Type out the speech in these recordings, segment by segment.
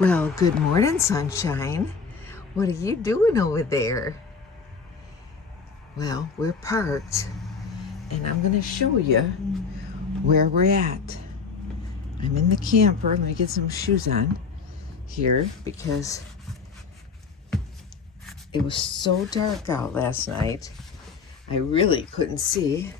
Well, good morning, sunshine. What are you doing over there? Well, we're parked, and I'm going to show you where we're at. I'm in the camper. Let me get some shoes on here because it was so dark out last night. I really couldn't see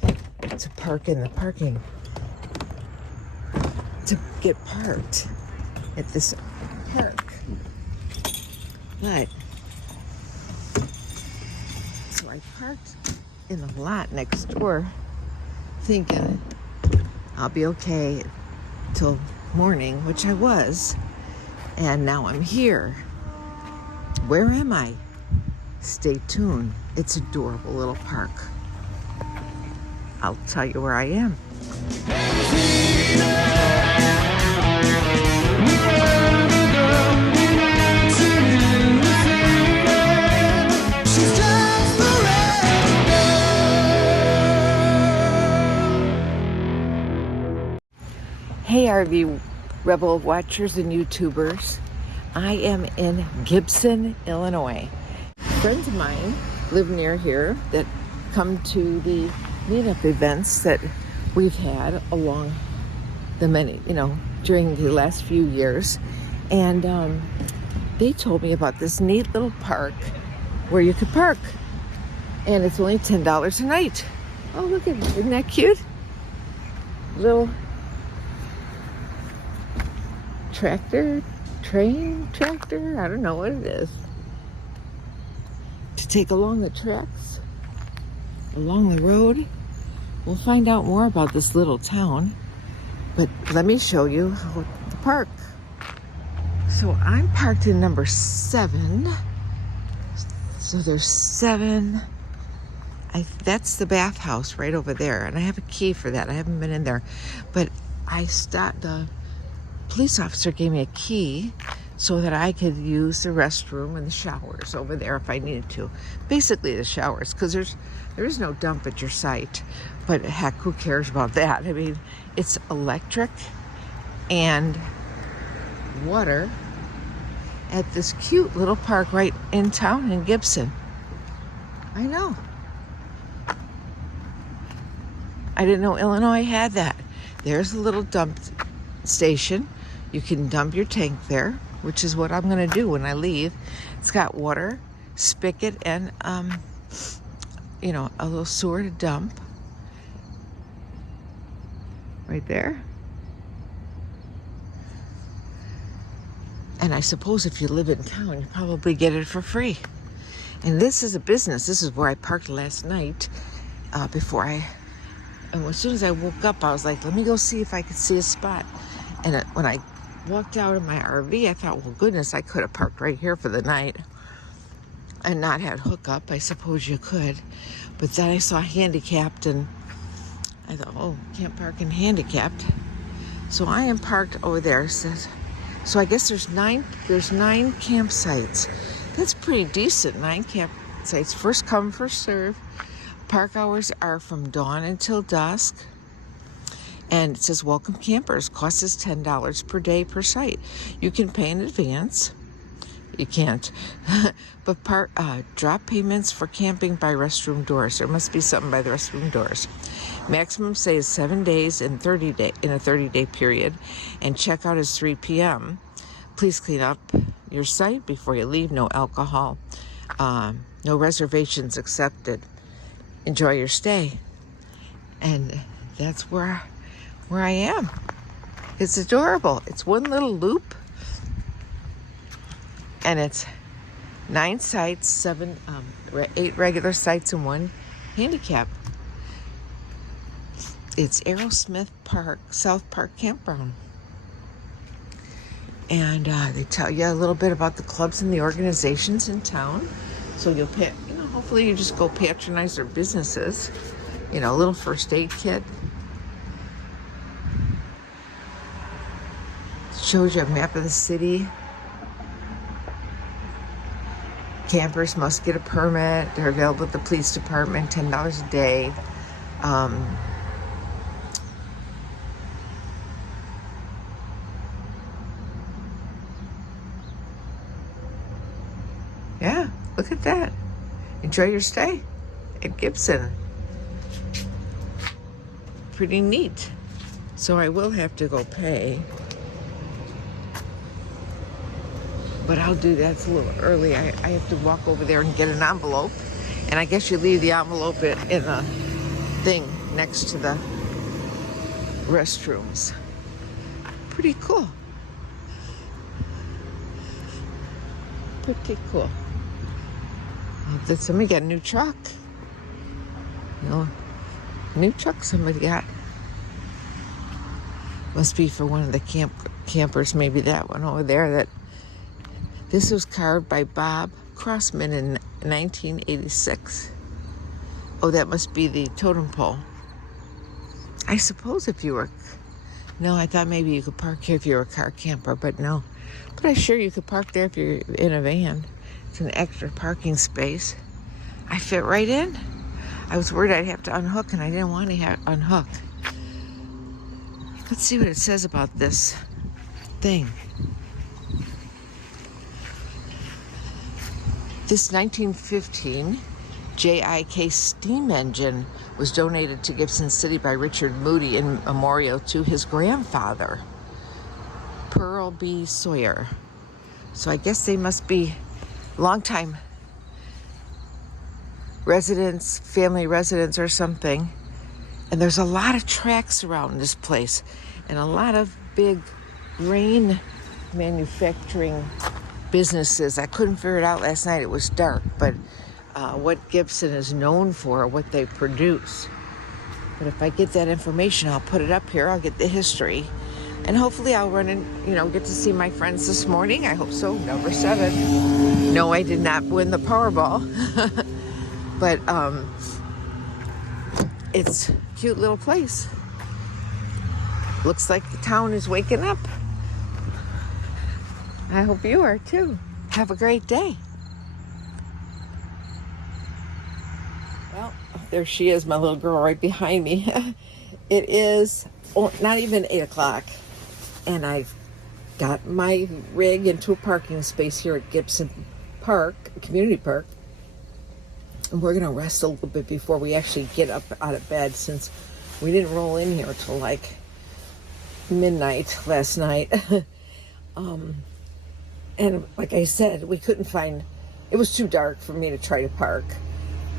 to park in the parking, to get parked at this park. But so I parked in the lot next door thinking I'll be okay till morning, which I was, and now I'm here. Where am I? Stay tuned. It's an adorable little park. I'll tell you where I am. Hey RV Rebel watchers and YouTubers. I am in Gibson, Illinois. Friends of mine live near here that come to the meetup events that we've had along the many, during the last few years. And they told me about this neat little park where you could park. And it's only $10 a night. Oh, look at it. Isn't that cute? Little tractor, I don't know what it is. To take along the tracks, along the road. We'll find out more about this little town, but let me show you the park. So I'm parked in number 7. So there's 7. That's the bathhouse right over there, and I have a key for that. I haven't been in there, but the police officer gave me a key so that I could use the restroom and the showers over there if I needed to. Basically the showers, because there is no dump at your site. But heck, who cares about that? I mean, it's electric and water at this cute little park right in town in Gibson. I know. I didn't know Illinois had that. There's a little dump station. You can dump your tank there, which is what I'm going to do when I leave. It's got water, spigot, and a little sewer to dump right there. And I suppose if you live in town, you probably get it for free. And this is a business. This is where I parked last night and as soon as I woke up, I was like, let me go see if I could see a spot. And when I walked out of my RV, I thought, well, goodness, I could have parked right here for the night and not had hookup. I suppose you could. But then I saw handicapped, and I thought, oh, can't park in handicapped. So I am parked over there. So I guess there's 9 campsites. That's pretty decent, 9 campsites. First come, first serve. Park hours are from dawn until dusk. And it says, welcome campers. Cost is $10 per day per site. You can pay in advance. You can't. But drop payments for camping by restroom doors. There must be something by the restroom doors. Maximum stay is 7 days in a 30-day period. And checkout is 3 p.m. Please clean up your site before you leave. No alcohol. No reservations accepted. Enjoy your stay. And that's where I am. It's adorable. It's one little loop, and it's 9 sites, 8 regular sites and 1 handicap. It's Aerosmith Park, South Park Campground. And they tell you a little bit about the clubs and the organizations in town. So you'll hopefully you just go patronize their businesses. A little first aid kit. Shows you a map of the city. Campers must get a permit. They're available at the police department, $10 a day. Look at that. Enjoy your stay at Gibson. Pretty neat. So I will have to go pay. But I'll do that. It's a little early. I have to walk over there and get an envelope. And I guess you leave the envelope in a thing next to the restrooms. Pretty cool. Pretty cool. Did somebody get a new truck? No, new truck somebody got. Must be for one of the campers, maybe that one over there. That this was carved by Bob Crossman in 1986. Oh, that must be the totem pole. I suppose if you were, no, I thought maybe you could park here if you were a car camper, but no. But I'm sure you could park there if you're in a van. It's an extra parking space. I fit right in. I was worried I'd have to unhook, and I didn't want to unhook. Let's see what it says about this thing. This 1915 JIK steam engine was donated to Gibson City by Richard Moody in memorial to his grandfather, Pearl B. Sawyer. So I guess they must be longtime residents, family residents or something. And there's a lot of tracks around this place and a lot of big grain manufacturing businesses. I couldn't figure it out last night. It was dark, but what Gibson is known for, what they produce. But if I get that information, I'll put it up here. I'll get the history. And hopefully I'll run and, get to see my friends this morning. I hope so. Number 7. No, I did not win the Powerball. But it's a cute little place. Looks like the town is waking up. I hope you are too. Have a great day. Well, there she is, my little girl right behind me. It is not even 8 o'clock. And I've got my rig into a parking space here at Gibson Park, Community Park. And we're going to rest a little bit before we actually get up out of bed, since we didn't roll in here till like midnight last night. And like I said, we couldn't find, it was too dark for me to try to park.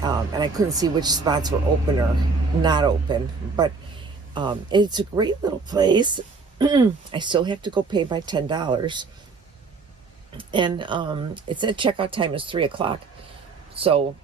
And I couldn't see which spots were open or not open. But it's a great little place. I still have to go pay my $10. And it said checkout time is 3 o'clock. So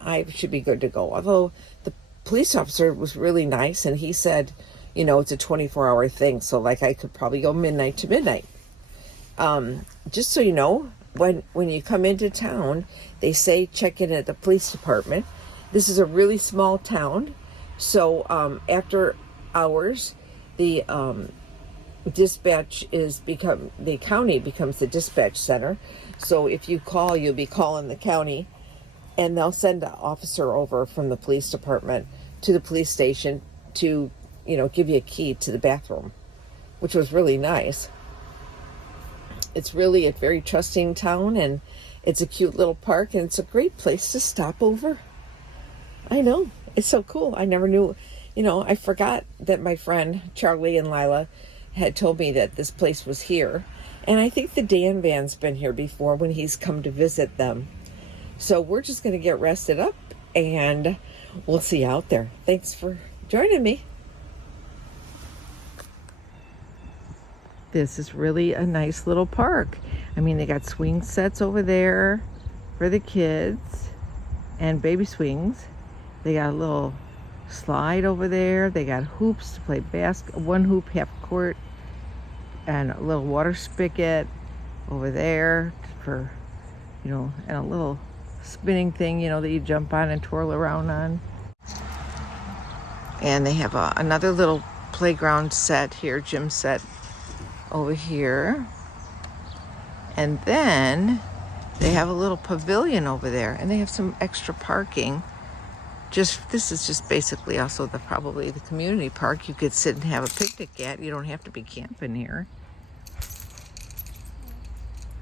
I should be good to go. Although the police officer was really nice, and he said, it's a 24-hour thing. So like I could probably go midnight to midnight. Just so you know, when you come into town, they say check in at the police department. This is a really small town. So after hours, the the county becomes the dispatch center. So if you call, you'll be calling the county, and they'll send an officer over from the police department to the police station to, give you a key to the bathroom, which was really nice. It's really a very trusting town, and it's a cute little park, and it's a great place to stop over. I know, it's so cool. I never knew, I forgot that my friend Charlie and Lila had told me that this place was here. And I think the Dan Van's been here before when he's come to visit them. So we're just going to get rested up, and we'll see you out there. Thanks for joining me. This is really a nice little park. I mean, they got swing sets over there for the kids and baby swings. They got a little slide over there. They got hoops to play one hoop, half court, and a little water spigot over there for, and a little spinning thing, that you jump on and twirl around on. And they have another little playground set here, gym set over here. And then they have a little pavilion over there, and they have some extra parking. This is just basically also probably the community park you could sit and have a picnic at. You don't have to be camping here.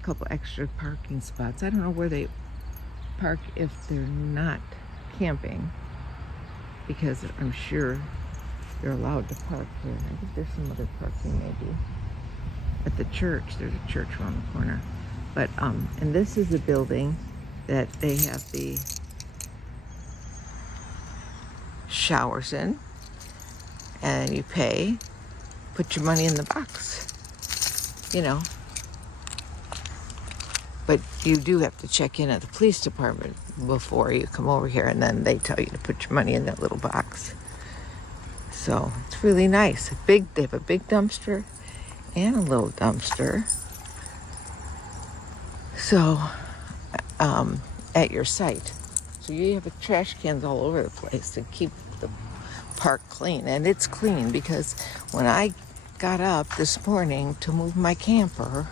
A couple extra parking spots. I don't know where they park if they're not camping, because I'm sure they're allowed to park here. I think there's some other parking maybe. At the church, there's a church around the corner. But, and this is a building that they have the showers in, and you pay, put your money in the box, you know. But you do have to check in at the police department before you come over here, and then they tell you to put your money in that little box. So it's really nice. They have a big dumpster and a little dumpster. So, at your site. So you have trash cans all over the place to keep the park clean. And it's clean because when I got up this morning to move my camper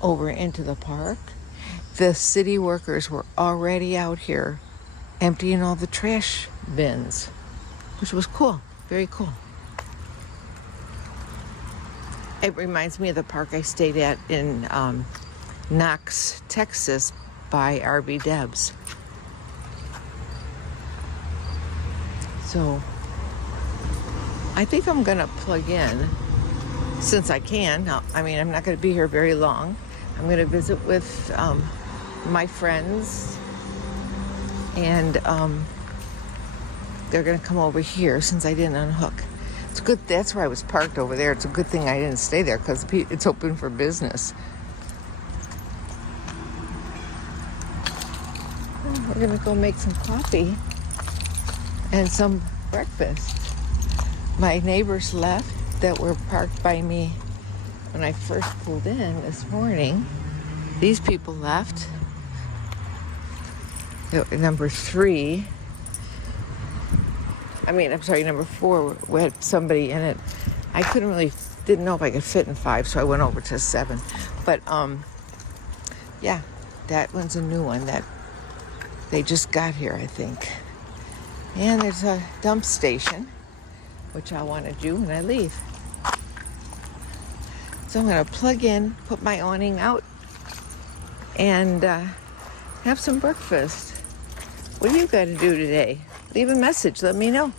over into the park, the city workers were already out here emptying all the trash bins, which was cool, very cool. It reminds me of the park I stayed at in Knox, Texas by R.B. Debs. So I think I'm gonna plug in since I can. I mean, I'm not gonna be here very long. I'm gonna visit with my friends, and they're gonna come over here since I didn't unhook. It's good. That's where I was parked over there. It's a good thing I didn't stay there because it's open for business. We're gonna go make some coffee and some breakfast. My neighbors left that were parked by me when I first pulled in this morning. These people left. Number 3. Number 4, we had somebody in it. I didn't know if I could fit in 5, so I went over to 7. But, yeah, that one's a new one that they just got here, I think. And there's a dump station, which I want to do when I leave. So I'm going to plug in, put my awning out, and have some breakfast. What are you going to do today? Leave a message. Let me know.